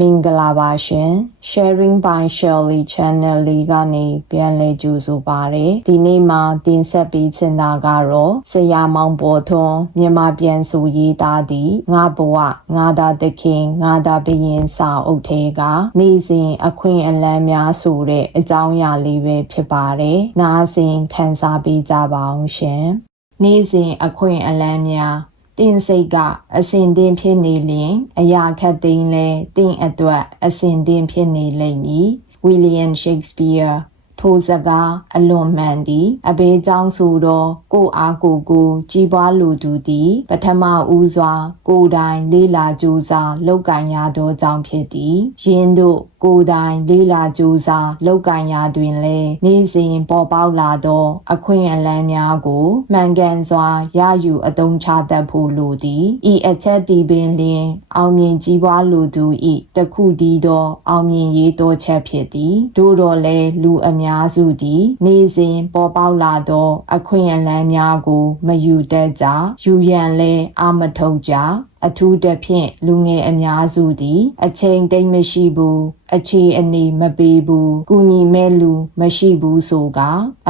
မင်္ဂလာပါရှင် Sharing by Shirley Channel လေးကနေပြန်လည်ကြိုဆိုပါရစေဒီနေ့မှာတင်ဆက်ပေးချင်တာကတော့ဆရာမောင်ပေါ်ထွန်းမြန်မာပြန်ဆိုရေးသားသည့်ငါဘဝငါသာသခင်ငါသာဘရင်စာအုပ်ထဲကနေ့စဉ်အခွင့်အလမ်းများဆိုတဲ့အကြောင်းအရာလေးပဲဖြစ်ပါတယ်နားစဉ်ခန်းစားပေးကြပါအောင်ရှင်နေ့စဉ်အခွင့်အလမ်းများ တင်စိတ်ကအစဉ်တင်ဖြစ်နေလျင် အရာခတ်သိမ်းလဲတင့်အတွက်အစဉ်တင်ဖြစ်နေလိမ့်မည်ဝီလီယံရှေ့ကစပီးယား ထိုစကားအလွန်မှန်သည်အဘေးကြောင့်ဆိုတော့ကိုအားကိုကိုကြီးပွားလိုသူသည် ပထမဦးစွာ ကိုယ်တိုင်လေးလာကြိုးစားလောက်ကင်ရသောကြောင့်ဖြစ်သည်ယင်းတို့ကိုယ်တိုင်လေးလာကြိုးစားလောက်ကင်ရာတွင်လည်းနေ့စဉ်ပေါ်ပေါက်လာသော အခွင့်အလမ်းများကိုမှန်ကန်စွာရယူအသုံးချတတ်ဖို့လိုသည်ဤအချက်ဒီပင်လျင်အောင်မြင်ကြီးပွားလိုသူဤတခုတည်းသော အောင်မြင်ရေးသောချက်ဖြစ်သည် တို့တော်လည်းလူအများစုသည် နေ့စဉ်ပေါ်ပေါက်လာသော အခွင့်အလမ်းများကို မယူတတ်ကြယူရန်လည်းအာမထုတ်ကြ အထူးသဖြင့်လူငယ်အများစုသည် အချိန်တိတ်မရှိဘူးအခြေအနေမပေးဘူးကုညီမဲ့လူမရှိဘူးဆိုက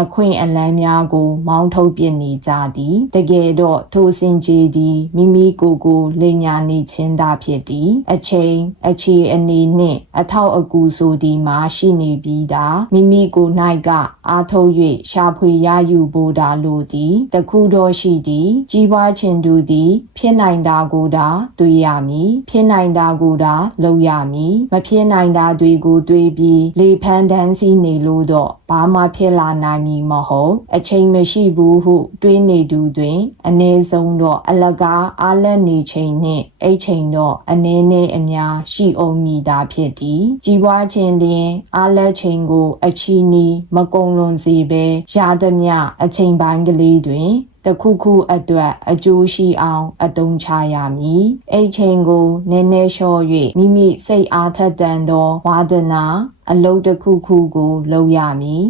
အခွင့်အလမ်းများကို မောင်းထုတ်ပြနေကြသည်တကယ်တော့ထိုစင်ကြီးသည်မိမိကိုယ်ကိုလိမ်ညာနေခြင်းသာဖြစ်သည်အချိန်အခြေအနေနှင့် အထောက်အကူဆိုသည်မှာရှိနေပြီးသာမိမိကိုယ်၌ကအားထုတ်၍ရှာဖွေရယူဖို့သာလိုသည်တခုတော့ရှိသည်ကြီးပွားခြင်းသူသည် ဖြစ်နိုင်တာကိုသာတွေ့ရမည်ဖြစ်နိုင်တာကိုသာလုပ်ရမည်မဖြစ်နိုင်တာတွေကိုတွေးပြီးလေဖန်းတန်းစီနေလို့တော့ဘာမှဖြစ်လာနိုင်မည်မဟုတ်အချိန်မရှိဘူးဟုတွေးနေသူတွင်အ ਨੇ ဆုံးတော့အလကားအားလက်နေချိန်နှင့်အိတ်ချိန်တော့အ ਨੇ နဲ့အများရှိအောင်မည်သာဖြစ်သည်ကြီးပွားခြင်းလျင်အားလက်ချိန်ကို အချီနီးမကုံလွန်စေဘဲရသမျှအချိန်ပိုင်းကလေးတွင် တခုခုအတွက်အကျိုးရှိအောင်အသုံးချရမည်အဲ့ချိန်ကိုနည်းနည်းလျှော့၍မိမိစိတ်အားထက်သန်သောဝါဒနာအလုပ်တစ်ခုခုကိုလုပ်ရမည်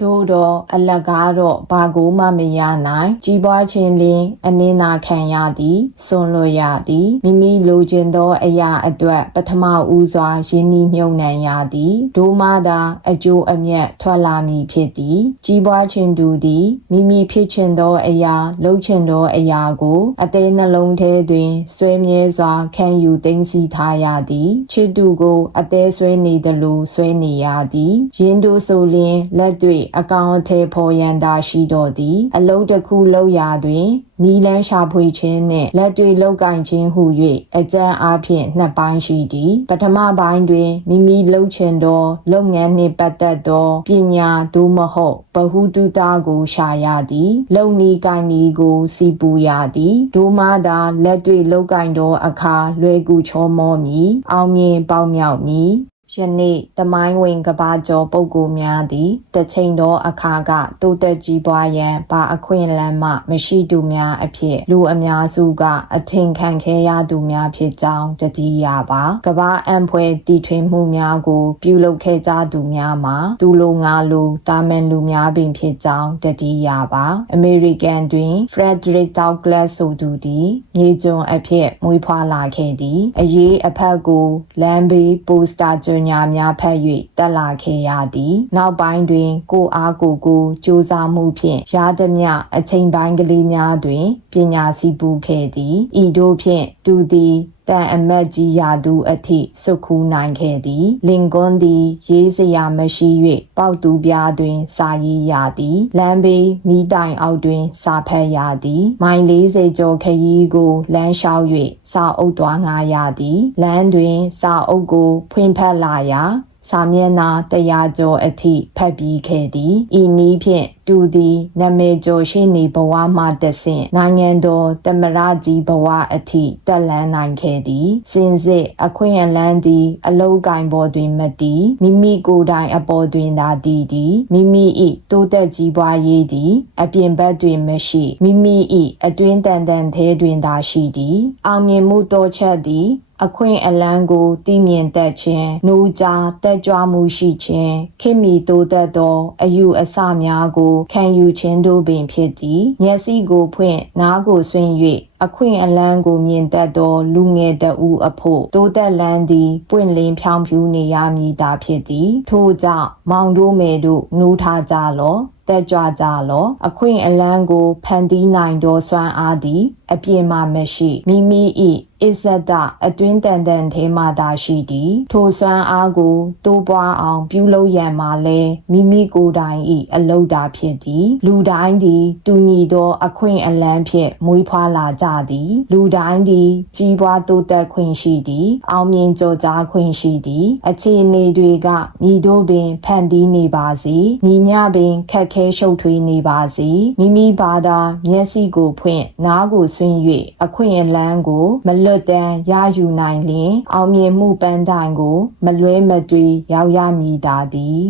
သို့တော့အလကားတော့ဘာကိုမှမရနိုင် ကြီးပွားခြင်းလင်းအနင်းနာခံရသည်စွန့်လွတ်ရသည်မိမိလိုချင်သောအရာအတွက်ပထမဦးစွာယင်းနှီးမြုံနှံရသည်ဒိုမှသာအကျိုးအမြတ်ထွက်လာမည်ဖြစ်သည် ကြီးပွားခြင်းသူသည်မိမိဖြစ်ချင်သောအရာလုပ်ချင်သောအရာကို အသေးနှလုံးထဲတွင်ဆွဲမြဲစွာခံယူသိမ်းဆည်းထားရသည်ချစ်သူကို အသေးဆွဲနေသလိုဆွဲနေရသည်ယင်းတို့ဆိုလျင်လက်တွေ့အကောင်အထည်ဖော်ရန်သာရှိတော်သည်အလုံးတစ်ခုလောက်ရာတွင်နီလန်းရှာဖွေခြင်းနှင့်လက်တွေ့လောက်ကင်ခြင်းဟု၍အကြံအားဖြင့်နှစ်ပိုင်းရှိသည်ပထမပိုင်းတွင်မိမိလှုပ်ချင်သောလုပ်ငန်းနှင့်ပတ်သက်သောပညာသို့မဟုတ်ဗဟုတုတကိုရှာရသည်လုံနီကိုင်နီကိုစီပူရသည်ဒိုမှသာလက်တွေ့လောက်ကင်သောအခါလွယ်ကူချောမောမည်အောင်မြင်ပေါက်မြောက်မည် ယနေ့တမိုင်းဝင်ကဘာကျော်ပုဂ္ဂိုလ်များသည်တချိန်သောအခါကတိုးတက်ကြီးပွားရန်ဘာအခွင့်အလမ်းမှမရှိသူများအဖြစ်လူအများစုကအထင်ခံခဲ့ရသူများဖြစ်ကြောင်းတတိယပါကဘာအံဖွဲတည်ထွင်မှုများကို ပြုလုပ်ခဲ့ကြသူများမှာသူလိုငါလိုတာမန်လူများပင်ဖြစ်ကြောင်းတတိယပါအမေရိကန်တွင် Frederick Douglass ဆိုသူသည်မြေကျွန်းအဖြစ်မွေးဖွားလာခဲ့သည်အရေးအဖက်ကိုလမ်းဘေးပိုစတာကျွညာများဖတ်၍တက်လာခဲ့ရသည်နောက်ပိုင်းတွင် ကိုအားကိုကိုစူးစမ်းမှုဖြင့်ရသမျှအချိန်ပိုင်းကလေးများတွင်ပညာစီးပူးခဲ့သည်ဤတို့ဖြင့်သူသည် တန်အမတ်ကြီးရာသူအထိစုခူးနိုင်ခဲ့သည်လင်ကွန်းသည် ရေးစရာမရှိ၍ပေါက်သူပြားတွင် စာရေးရသည်လမ်းဘေးမိတိုင်အောက်တွင် စာဖတ်ရသည် မိုင်40ကျော်ခရီးကိုလမ်းလျှောက်၍စာအုပ်သွားငါရသည်လမ်းတွင် စာအုပ်ကို ဖွင့်ဖတ်လာရာ စာမျက်နှာတရားကျော်အထိဖတ်ပြီးခဲ့သည်ဤနည်းဖြင့်တူသည်နာမည်ကျော်ရှိနေဘဝမှတဆင့်နိုင်ငံတော်တမရကြီးဘဝအထိတက်လန်းနိုင်ခဲ့သည်စင်စစ်အခွင့်အလန်းသည် အလောက်ကင်ပေါ်တွင်မတည်မိမိကိုယ်တိုင်အပေါ်တွင်သာတည်သည်မိမိ၏တိုးတက်ကြီးပွားရေးသည် အပြင်ဘက်တွင်မရှိမိမိ၏အတွင်းတန်တန်သေးတွင်သာရှိသည်အောင်မြင်မှုတော်ချက်သည် အခွင့်အလန်းကိုတည်မြင်တတ်ခြင်း၊နှိုးကြားတက်ကြွမှုရှိခြင်း၊ခင်မီတိုးတက်သော အယူအဆများကို ခံယူခြင်းတို့ပင်ဖြစ်သည်။မျက်စိကိုဖွင့်နားကိုဆွင့်၍အခွင့်အလန်းကိုမြင်တတ်သောလူငယ်တဦးအဖို့တိုးတက်လန်းသည်ပွင့်လင်းဖြောင်ဖြူးနေရမည်သာဖြစ်သည်ထို့ကြောင့်မောင်တို့မယ်တို့နှိုးထားကြလောတက်ကြွကြလောအခွင့်အလန်းကိုဖန်တီးနိုင်သောစွမ်းအားသည်အပြည့်မှမရှိမိမိ၏အစ္ဆဒအတွင်းတန်တန်ထဲမှသာရှိသည်ထိုစွမ်းအားကိုတိုးပွားအောင်ပြုလုပ်ရန်မှာလဲမိမိကိုယ်တိုင်၏အလုတာဖြစ်သည်လူတိုင်းသည် တူညီသောအခွင့်အလန်းဖြင့်မွေးဖွားလာကြသည် လူတိုင်းသည် ကြီးပွားတိုးတက်ခွင့်ရှိသည် အောင်မြင်ကြော်ကြားခွင့်ရှိသည် အခြေအနေတွေကမိတို့ပင်ဖန်တီးနေပါစေမိမြပင်ခက်ခဲရှုပ်ထွေးနေပါစေမိမိဘာသာမျက်စိကိုဖွင့်နားကိုဆွင့်၍အခွင့်အလန်းကို မလွတ်တမ်းရယူနိုင်လျင် အောင်မြင်မှုပန်းတိုင်ကို မလွဲမသွေရောက်ရမည်သာသည်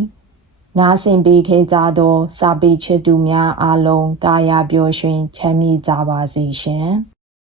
နားဆင်ပေးခဲ့ကြသော စာပေချစ်သူများအားလုံးတာယာပျော်ရွှင်ချမ်းမြေ့ကြပါစေရှင်